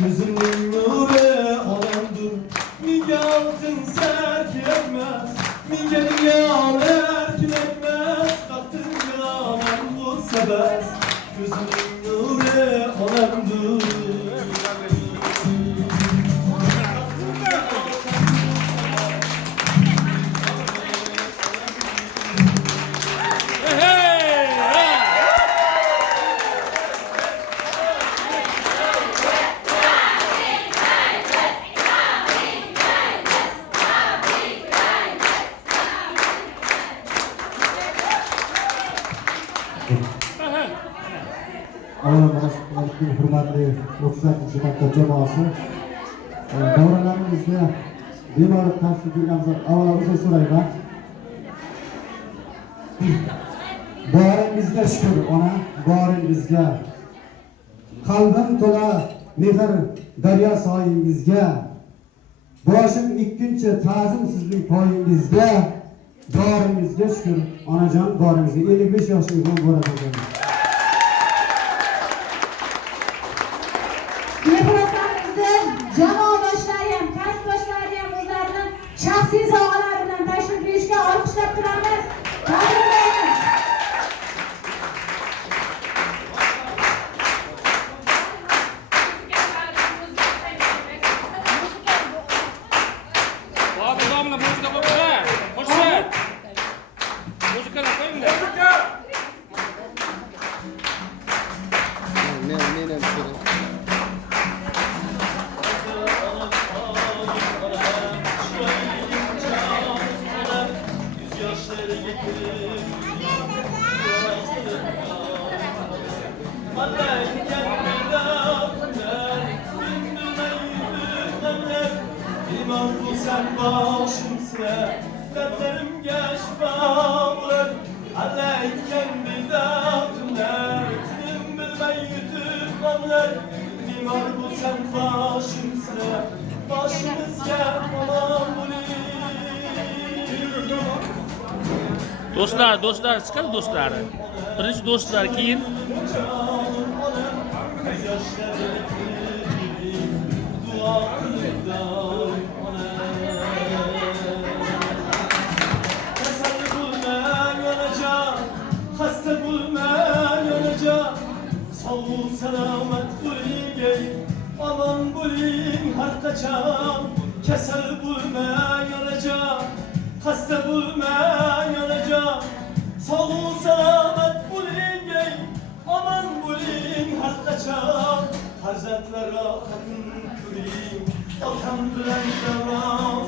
Gözümün nuru olandır, mige altın serkilemez, mige dünyalı erkilemez, baktın yalan bu sebez, gözümün nuru olandır. Hurmatli 38 maktab jamoasi, davralarimizni bemor tashrif buyurganmiz. Avvalo o'zim so'rayman. Boringizga shukr, ona, boringizga. Qalbim to'la mehr daryo soyingizga. Boshim ikkinchi ta'zim sizning poyingizga. Boringizga shukr, onajon, boringizga. 55 yoshingizga bo'ladi. Jamoadoshlari ham, kasbdoshlari ham o'zlarining shaxsiy sovg'alari bilan tashrif buyurishga olqishlab turamiz. Tabriklaymiz. İman bu sen başımsın, dertlerimge şifalar. Aleyken bir dağıtımlar, kim bilmey yütüp anlar. İman bu sen başımsın, başımızga aman bulayım. Do'stlar, chiqadi do'stlar. Birinchi do'stlar, keyin hasta bulma yanacak, sağ selamet bulayım, aman bulayım her kaçam. Kesel bulma yanacak, hasta bulma yanacak, sağ selamet bulayım, aman bulayım her kaçam. Hazretlere kadın küreyim, otam bilen devran